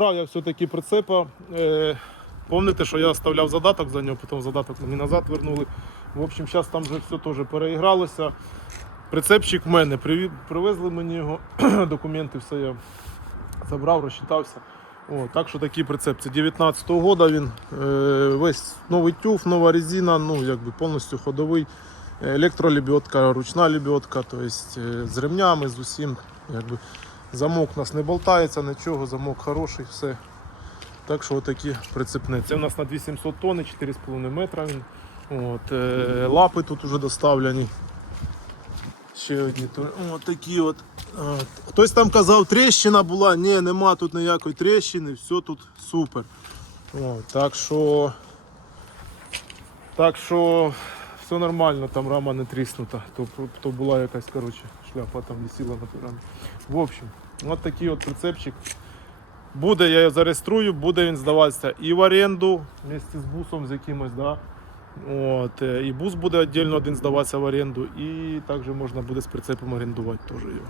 Брав я все-таки прицепа. Е, Помните, що я оставляв задаток за нього, потім задаток мені назад вернули. В общем, зараз там вже все теж переігралося. Прицепчик в мене, привезли мені його, документи, все я забрав, розчитався. О, так що такий прицеп. Це 19-го года він. Е, весь новий тюф, нова резина, ну якби повністю ходовий. Електролебедка, ручна лебедка, тобто з ремнями, з усім. Якби. Замок у нас не болтається, нічого, замок хороший, все. Так що отакі прицепне. Це у нас на 2700 тонн, 4,5 метра він. От, е, лапи тут вже доставлені. Ще одні. От от. От. Хтось там казав, тріщина була. Ні, нема тут ніякої тріщини, все тут супер. От, так що. Так що все нормально, там рама не тріснута. То, то була якась коротше, шляпа там висіла на рамі. В общем, от такий от прицепчик. Буде, я його зареєструю, буде він здаватися і в оренду місті з бусом з якимось, да. От, е, і бус буде віддільно один здаватися в оренду, і також можна буде з прицепом орендувати теж його.